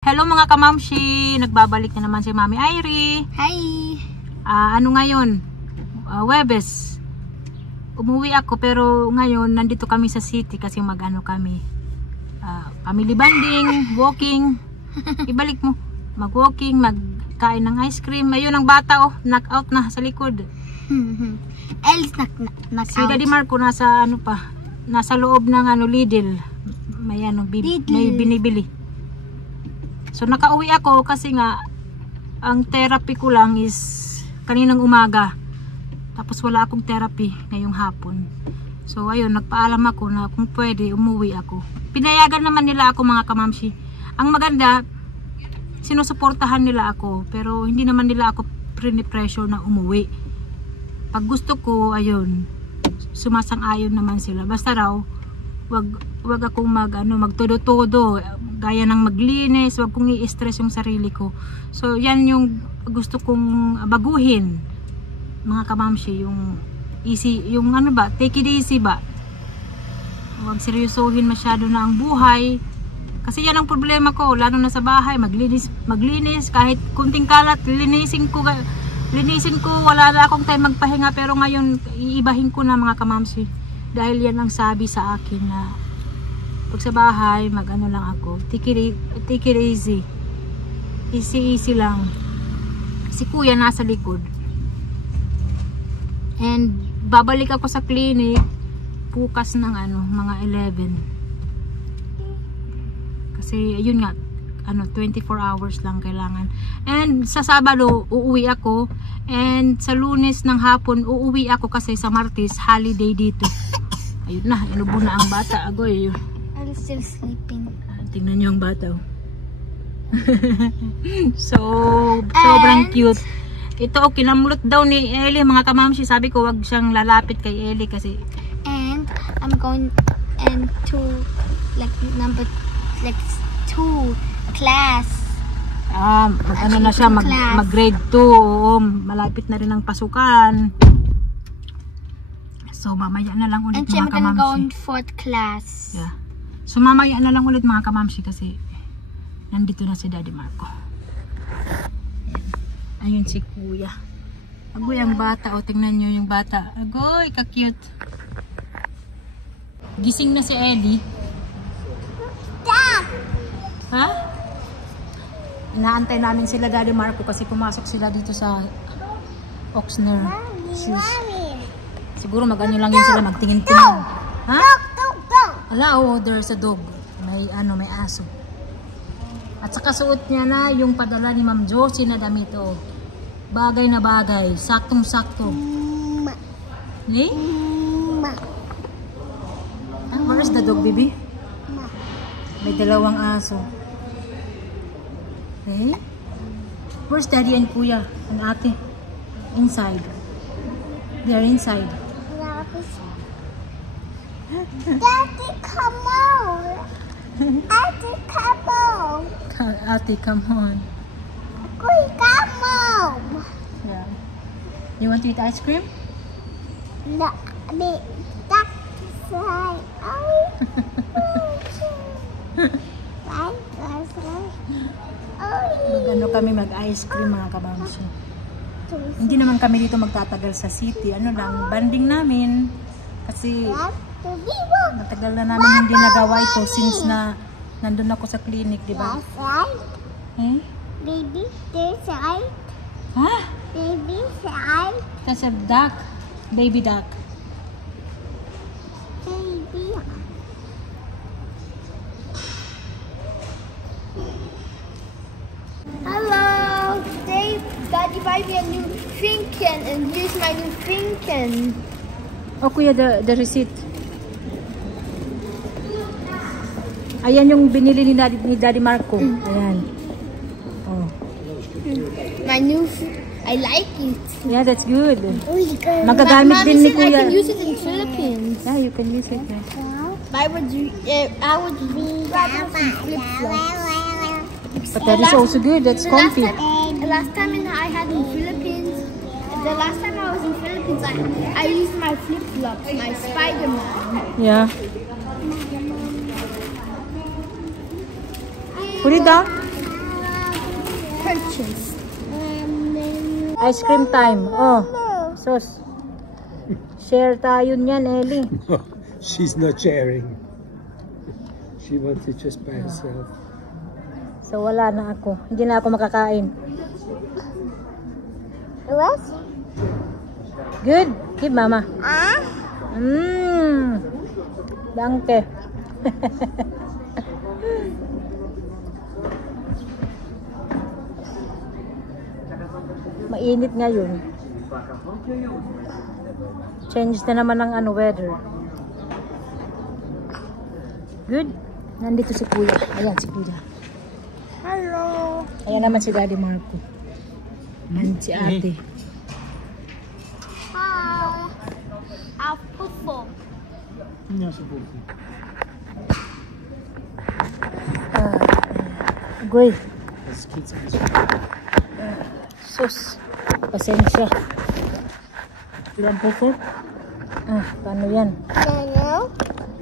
Hello mga kamamshi! Nagbabalik na naman si Mami Irie. Hi! Ano ngayon? Webes. Umuwi ako pero ngayon nandito kami sa city kasi mag-ano kami. Family bonding, walking. Ibalik mo. Mag-walking, magkain ng ice cream. Ayun ang bata knock-out na sa likod. Elle's knock-out. Si Daddy Marco nasa ano pa? Nasa loob ng Lidl. May may binibili. So nakauwi ako kasi nga ang therapy ko lang is kaninang umaga. Tapos wala akong therapy ngayong hapon. So ayun, nagpaalam ako na kung pwede umuwi ako. Pinayagan naman nila ako mga kamamshi. Ang maganda, sinusuportahan nila ako pero hindi naman nila ako pressure na umuwi. Pag gusto ko, ayun, sumasang-ayon naman sila. Basta raw wag akong magtodo-todo, gaya ng maglinis, wag kong i-stress yung sarili ko. So yan yung gusto kong baguhin mga kamamshi, yung easy, yung take it easy ba, wag seryosohin masyado na ang buhay kasi yan ang problema ko, lalo na sa bahay. Maglinis kahit kunting kalat, linisin ko, wala na akong time magpahinga. Pero ngayon iibahin ko na mga kamamshi, dahil yan ang sabi sa akin na pag sa bahay, mag-ano lang ako. Take it easy. Easy lang. Si kuya nasa likod. And babalik ako sa clinic bukas ng mga 11. Kasi ayun nga, 24 hours lang kailangan. And sa Sabado, uuwi ako. And sa Lunes ng hapon, uuwi ako kasi sa Martes, holiday dito. Ayun na, inubo na ang bata. Agoy. I'm still sleeping. Tingnan niyo ang bata. Sobrang cute. Ito, kinamulot daw ni Ellie mga kamamshi. Sabi ko, wag siyang lalapit kay Ellie kasi. And I'm going to number 2 class. Mag-ano na siya, mag-grade 2. Oo, malapit na rin ang pasukan. So, mamaya na lang ulit mga kamamshi. And I'm gonna go in 4th class. Yeah. So, mamaya na lang ulit mga kamamshi kasi nandito na si Daddy Marco. Ayun si kuya. Agoy ang bata. Tingnan nyo yung bata. Agoy, ka-cute. Gising na si Ellie. Ha? Inaantay namin sila Daddy Marco kasi pumasok sila dito sa Oxner shoes. Siguro mag-ano lang yun sila, magtingin-tingin. Ha? Ala, there's a dog. May aso. At saka suot niya na yung padala ni Ma'am Josie na damit. Bagay na bagay. Saktong-sakto. Eh? Where's the dog, baby? May dalawang aso. Eh? Where's Daddy and Kuya and Ate? Inside. They are inside. Daddy, come on. Ate, come on. Ate, come on. Kuya, come on. Yeah. You want to eat ice cream? No, that's right. Mag-ano kami, mag-ice cream mga kabamsi. Hindi naman kami dito magtatagal sa city. Ano lang, banding namin. Kasi matagal na namin hindi nagawa ito since na nandun ako sa clinic, di ba? Eh? Baby, there's right. Ha? Baby, right. That's a duck. Baby duck. Baby. Hello. Today, Daddy buy me a new Finken, and here's my new Finken. Oh, kuya, the receipt. Ayan yung binili ni Daddy Marco. Ayan. Oh. My new, I like it. Yeah, that's good. Magagamit din ni Kuya. I can use it in Philippines. Yeah, you can use it. Yeah. I would read flip-flops. But that is also good. That's comfy. The last time I had in Philippines, the last time I was in Philippines, I used my flip-flops, my Spider-Man. Yeah. Put it down. purchased. Ice cream time. Oh, sus. Share tayo niyan, Ellie. No, she's not sharing. She wants it just by herself. So wala na ako. Hindi na ako makakain. What? Good. Give mama. Ah? Danke. Mainit ngayon. Change na naman ang weather. Good. Nandito si Kuya. Ayan si Kuya. Hello. Ayan naman si Daddy Marco. Ayan si Ate. Hi. I'll perform. Not supposed to. Goy. As kids, Sus. Pasensya. ilan po po? Paano yan? Hello.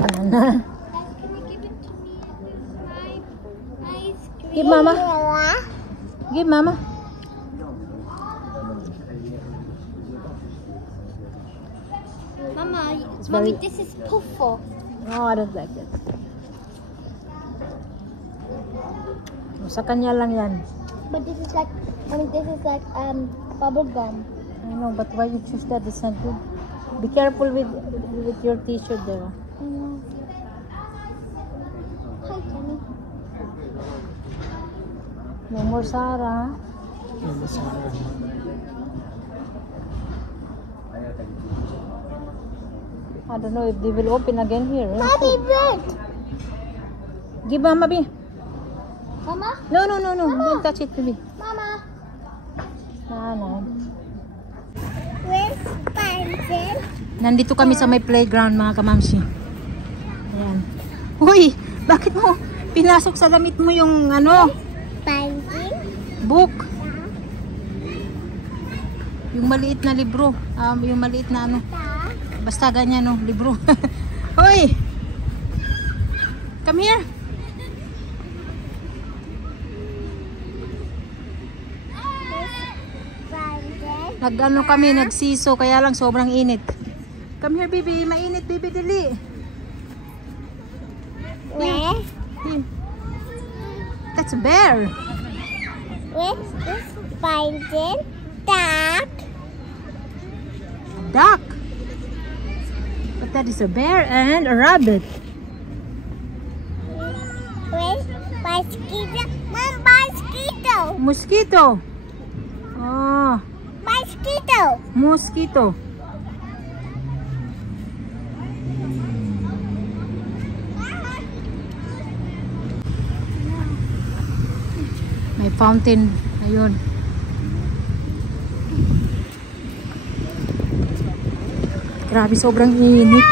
Ayan na. Can you give it to me with my ice cream? Give mama. Give mama. Mama, very- this is puffo. No, I don't like that. Sa kanya lang yan. But this is like, bubble gum. I know, but why you choose that? It's not good. Be careful with your t-shirt there. Hi, Tommy. No more Sarah. I don't know if they will open again here. Mommy, red. Give mama, B. Mama? No. Don't touch it, baby. Mama. No. Where's pencil? Nandito kami sa may playground, mga kamamsi. Ayan. Uy, bakit mo pinasok sa damit mo yung Pencil? book? Yung maliit na libro. Yung maliit na basta ganyan, libro. Hoy! Come here. Pencil? Kami, nagsiso, kaya lang sobrang init. Come here, baby. Mainit, baby, dali. Where? Here. That's a bear. Where's this pencil? Duck? A duck. But that is a bear and a rabbit. Where's mosquito? Mom, mosquito! Mosquito. Oh, Mosquito! mosquito. May fountain. Ayun. Grabe, sobrang init. No.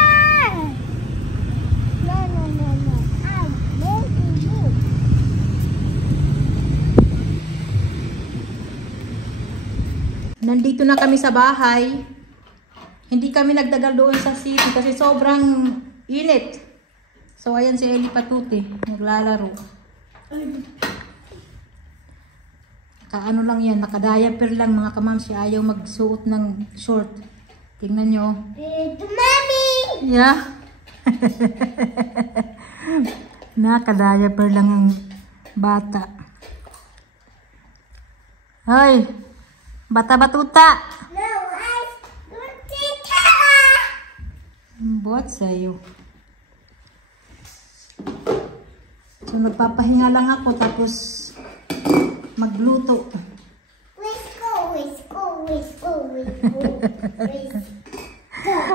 I'm making you. Nandito na kami sa bahay. Hindi kami nagdagal doon sa city kasi sobrang init. So ayan si Ellie Patuti, naglalaro. Kaano lang yan, nakadiaper lang mga kamamsi, ayaw magsuot ng short. Tingnan nyo. It's mommy! Yeah. Nakadiaper lang ang bata. Hoy! Bata-batuta! No, tita! Buhat sa'yo. So nagpapahinga lang ako tapos magluto. Whisko.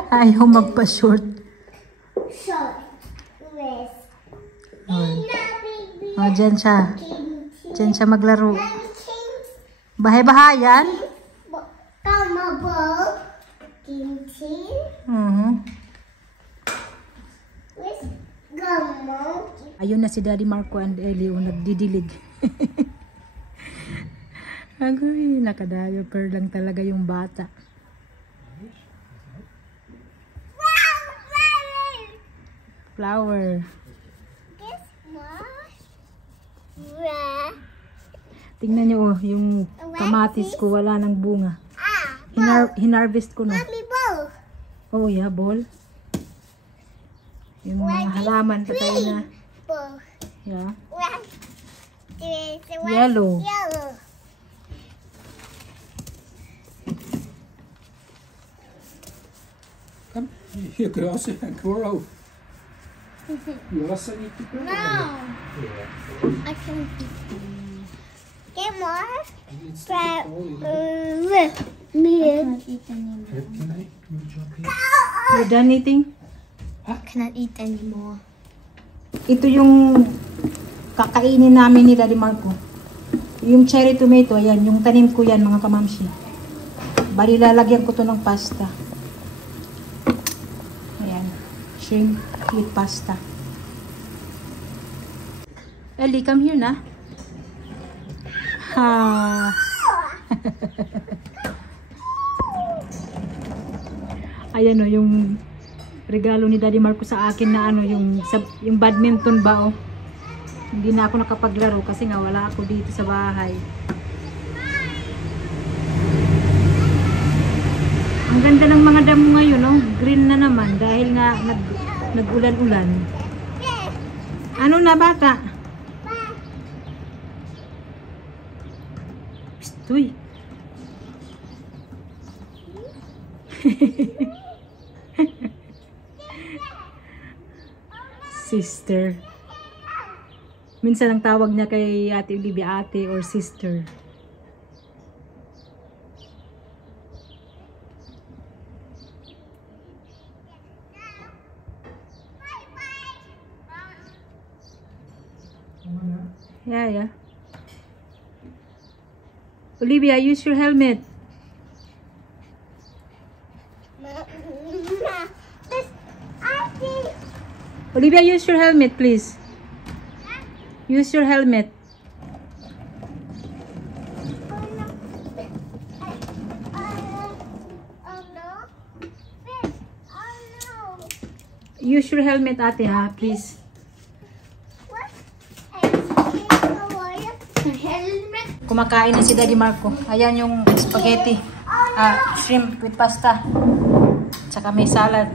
Ayaw magpa-short. Short. Whisk. O, dyan siya. Dyan siya maglaro. Mommy, Bahay-bahayan. Kamabo. Kintin. Whisk. Gamo. Ayun na si Daddy Marco and Ellie nagdidilig. Agoy, nakadiaper lang talaga yung bata. Flower. Tingnan nyo, oh, yung kamatis ko, wala ng bunga. Hinarvest ko na. Oh, yeah, ball. Yung mga halaman, patay na. Yeah. Yellow. Come, you could also grow. You also need to grow. No. Yeah. I can't eat them. Get more? It's But, me. I cannot eat anymore. Can I jump in? You done eating? I cannot eat anymore. Ito yung kakainin namin ni Daddy Marco. Yung cherry tomato, ayan, yung tanim ko yan mga kamamsi. Bali lalagyan ko to ng pasta. Ayan, shrimp with pasta. Ellie, come here na. Ha. Ayan o, yung regalo ni Daddy Marco sa akin na ano, yung badminton ba o. Hindi na ako nakapaglaro kasi nga wala ako dito sa bahay. Ang ganda ng mga damo ngayon, no? Green na naman dahil nga nag-ulan-ulan. Ano na bata? Uy. Sister. Minsan ang tawag niya kay Ate Olivia, ate or sister. Yeah. Olivia, use your helmet. Olivia, use your helmet, please. Use your helmet. Use your helmet, ate, ha, please. Kumakain na si Daddy Marco. Ayan yung spaghetti. Shrimp with pasta. Tsaka may salad.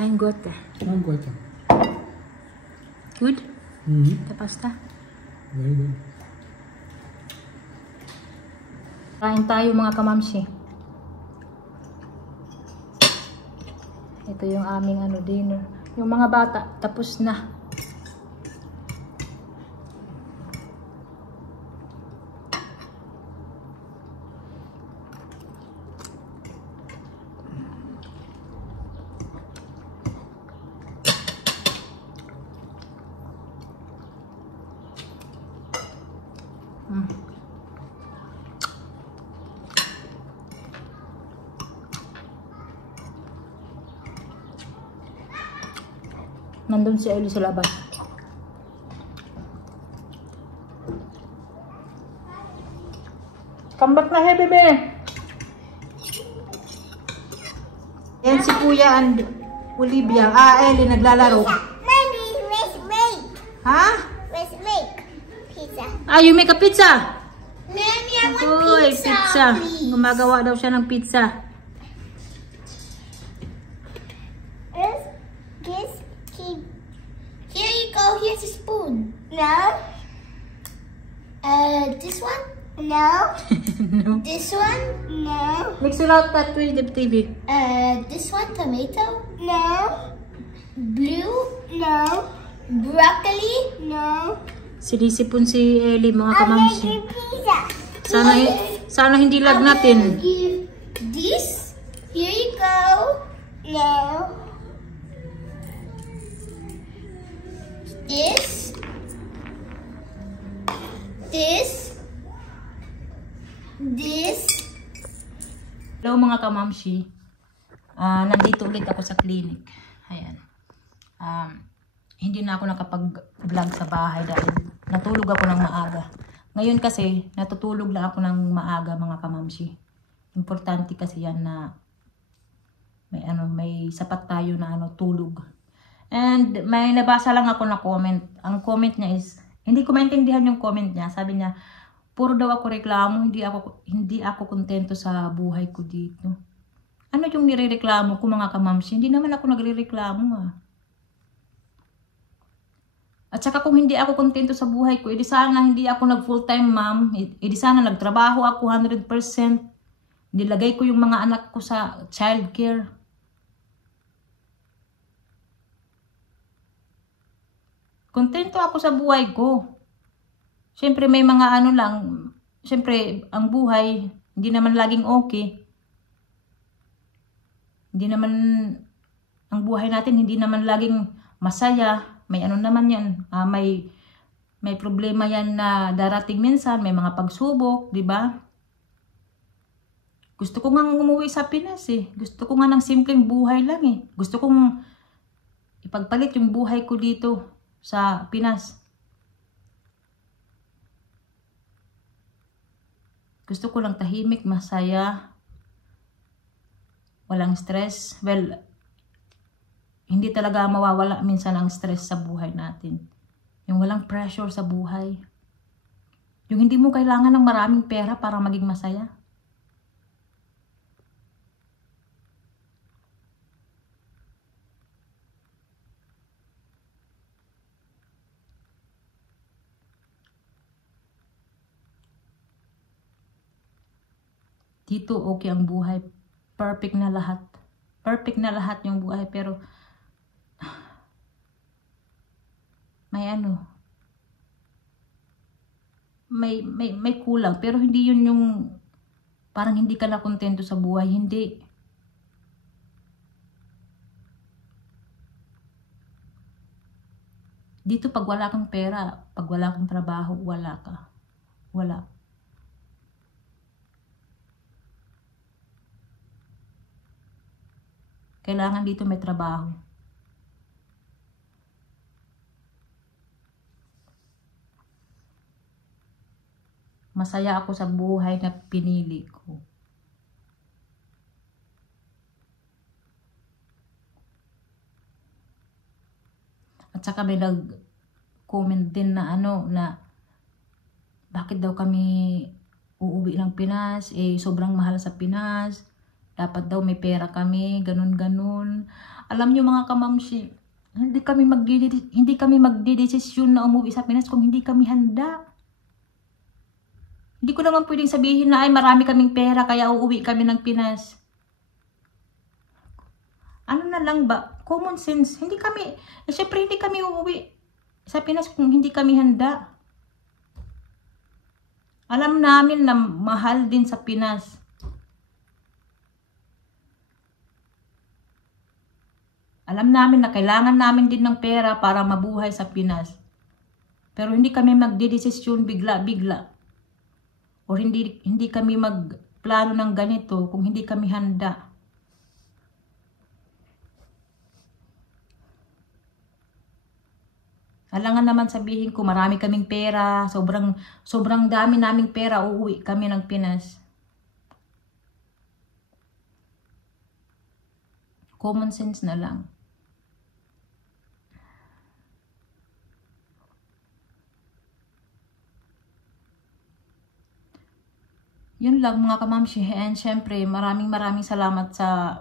I'm good. I'm good. Good? Mm-hmm. The pasta. Very good. Kain tayo mga kamamsi. Ito yung aming dinner. Yung mga bata, tapos na. Nandun si Ellie sa labas. Come back na, hey, bebe. Yan si Kuya and Olivia. Ellie naglalaro. Mommy, let's make. Ha? Let's make pizza. You make a pizza? Mommy, I want Uy, pizza. pizza. Please. Gumagawa daw siya ng pizza. Here you go. Here's a spoon. No. This one? No. No. This one? No. Mix it out that way, the TV. This one tomato? No. Blue? No. Broccoli? No. Sinisipon si Ellie, mga kamamsi. Pizza. Sana hindi lag natin. Give this. Here you go. No. This. Hello mga kamamsi. Nandito ulit ako sa clinic. Ayan. Hindi na ako nakapag-vlog sa bahay dahil natulog ako ng maaga. Ngayon kasi natutulog lang ako ng maaga mga kamamsi. Importante kasi yan na may sapat tayo na tulog. And may nabasa lang ako na comment. Ang comment niya is, hindi ko maintindihan yung comment niya. Sabi niya, puro daw ako reklamo, hindi ako kontento sa buhay ko dito. Ano yung nirereklamo ko mga kamamsi? Hindi naman ako nagrereklamo At saka kung hindi ako kontento sa buhay ko, edi sana hindi ako nag full-time mom, edi sana nagtrabaho ako 100%. Nilagay ko yung mga anak ko sa childcare. Kontento ako sa buhay ko. Siyempre may mga ano lang, siyempre ang buhay, hindi naman laging okay. Hindi naman, ang buhay natin hindi naman laging masaya. May ano naman yan, may problema yan na darating minsan, may mga pagsubok, di ba? Gusto ko nga umuwi sa Pinas Gusto ko nga ng simpleng buhay lang Gusto kong ipagpalit yung buhay ko dito sa Pinas. Gusto ko lang tahimik, masaya, walang stress. Well, hindi talaga mawawala minsan ang stress sa buhay natin. Yung walang pressure sa buhay. Yung hindi mo kailangan ng maraming pera para maging masaya. Dito okay ang buhay. Perfect na lahat. Perfect na lahat yung buhay. Pero may kulang. Pero hindi yun yung parang hindi ka na kontento sa buhay. Hindi. Dito pag wala kang pera, pag wala kang trabaho, wala ka. Wala. Kailangan dito may trabaho. Masaya ako sa buhay na pinili ko. At saka may nag-comment din na na bakit daw kami uuwi ng Pinas, sobrang mahal sa Pinas. Dapat daw may pera kami, ganun-ganun. Alam nyo mga kamamsi, hindi kami magdidesisyon na umuwi sa Pinas kung hindi kami handa. Hindi ko naman pwedeng sabihin na marami kaming pera kaya uuwi kami ng Pinas. Ano na lang ba? Common sense. Syempre hindi kami uuwi sa Pinas kung hindi kami handa. Alam namin na mahal din sa Pinas. Alam namin na kailangan namin din ng pera para mabuhay sa Pinas. Pero hindi kami magdedesisyon bigla-bigla. O hindi kami magplano ng ganito kung hindi kami handa. Alangan naman sabihin ko marami kaming pera, sobrang dami naming pera, uuwi kami ng Pinas. Common sense na lang. Yun lang mga kamamsi. And syempre, maraming salamat sa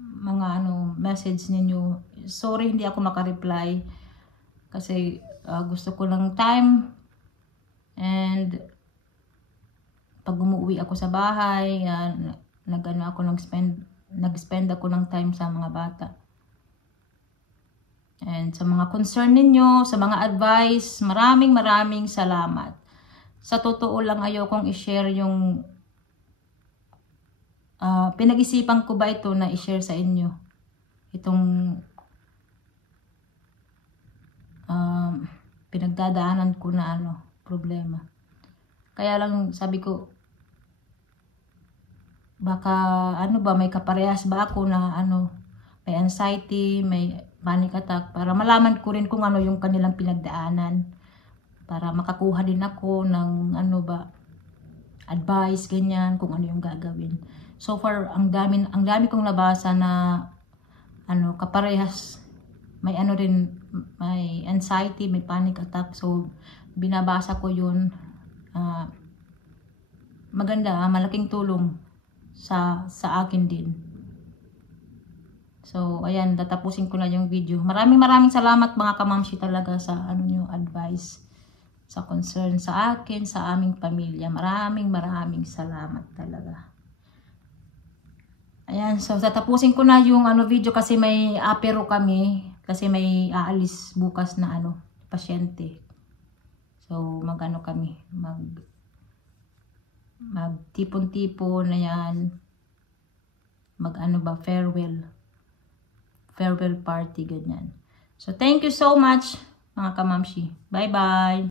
mga message ninyo. Sorry hindi ako makareply. Kasi gusto ko lang time. And pag umuwi ako sa bahay, nag-spend ako ng time sa mga bata. And sa mga concern ninyo, sa mga advice, maraming salamat. Sa totoo lang ayokong i-share yung pinag-isipan ko ba ito na i-share sa inyo. Itong pinagdadaanan ko na problema. Kaya lang sabi ko, baka may kaparehas ba ako na may anxiety, may panic attack, para malaman ko rin kung yung kanilang pinagdaanan. Para makakuha din ako ng advice, ganyan, kung ano yung gagawin. So far, ang dami kong nabasa na kaparehas may ano rin, may anxiety, may panic attack. So, binabasa ko yun. Maganda, malaking tulong sa akin din. So, ayan, tatapusin ko na yung video. Maraming salamat mga kamamshi talaga sa ano nyo, advice, sa concern sa akin, sa aming pamilya. Maraming salamat talaga. Ayan, so tatapusin ko na yung ano video kasi may apero kami. Kasi may aalis bukas na ano, pasyente. So, mag-ano kami, magtipon-tipon na yan. Mag-ano ba, farewell party, ganyan. So, thank you so much, mga kamamshi. Bye-bye!